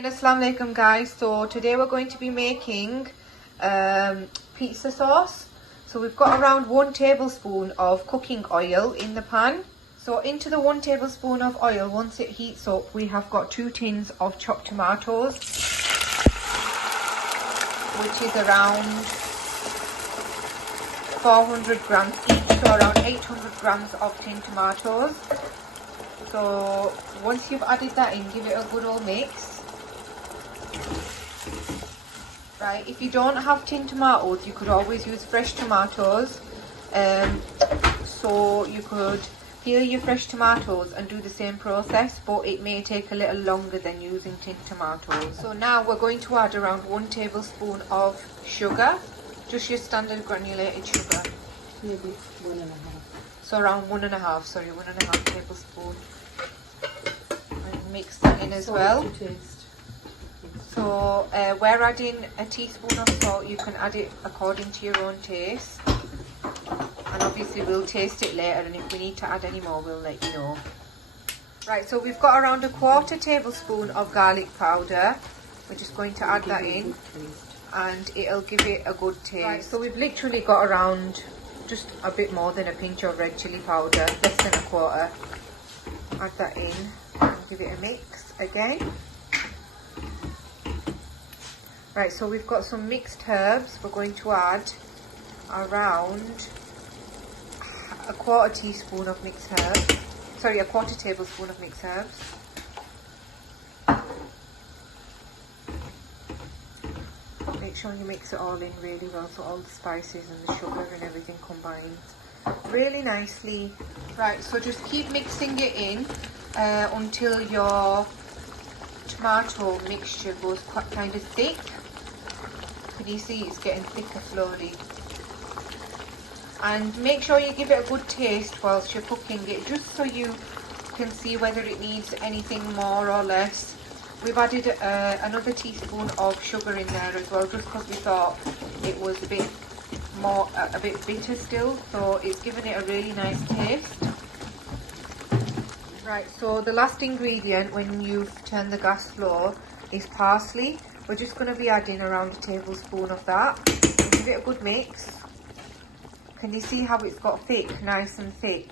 Morning, assalamu alaikum guys. So today we're going to be making pizza sauce. So we've got around 1 tablespoon of cooking oil in the pan. So into the 1 tablespoon of oil, once it heats up, we have got 2 tins of chopped tomatoes, which is around 400 grams each, so around 800 grams of tin tomatoes. So once you've added that in, give it a good old mix. Right, if you don't have tin tomatoes, you could always use fresh tomatoes. So you could peel your fresh tomatoes and do the same process, but it may take a little longer than using tin tomatoes. So now we're going to add around 1 tablespoon of sugar, just your standard granulated sugar. Maybe 1.5. So around 1.5 tablespoon. And mix that in as well. So we're adding a teaspoon of salt. You can add it according to your own taste. And obviously we'll taste it later, and if we need to add any more, we'll let you know. Right, so we've got around 1/4 tablespoon of garlic powder. We're just going to add that in, and it'll give it a good taste. Right, so we've literally got around just a bit more than a pinch of red chili powder, less than 1/4. Add that in and give it a mix again. Right, so we've got some mixed herbs. We're going to add around 1/4 teaspoon of mixed herbs. Sorry, 1/4 tablespoon of mixed herbs. Make sure you mix it all in really well, so all the spices and the sugar and everything combined really nicely. Right, so just keep mixing it in until your tomato mixture goes quite kind of thick. Can you see it's getting thicker slowly? And make sure you give it a good taste whilst you're cooking it, just so you can see whether it needs anything more or less. We've added another teaspoon of sugar in there as well, just because we thought it was a bit bitter still, so it's given it a really nice taste. Right, so the last ingredient when you've turned the gas low is parsley. We're just going to be adding around 1 tablespoon of that. Give it a good mix. Can you see how it's got thick, nice and thick?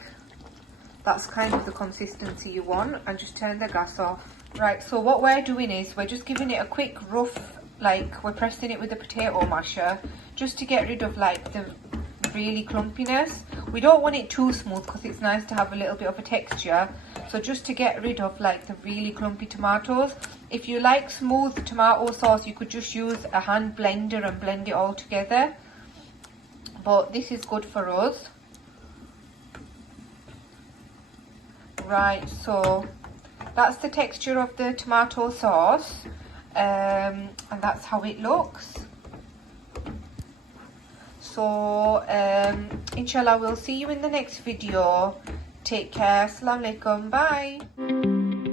That's kind of the consistency you want, and just turn the gas off. Right, so what we're doing is we're just giving it a quick rough, like we're pressing it with a potato masher, just to get rid of like the really clumpiness. We don't want it too smooth because it's nice to have a little bit of a texture. So just to get rid of like the really clumpy tomatoes. If you like smooth tomato sauce, you could just use a hand blender and blend it all together. But this is good for us. Right, so that's the texture of the tomato sauce, and that's how it looks. So inshallah we'll see you in the next video. Take care. Assalamu alaikum. Bye.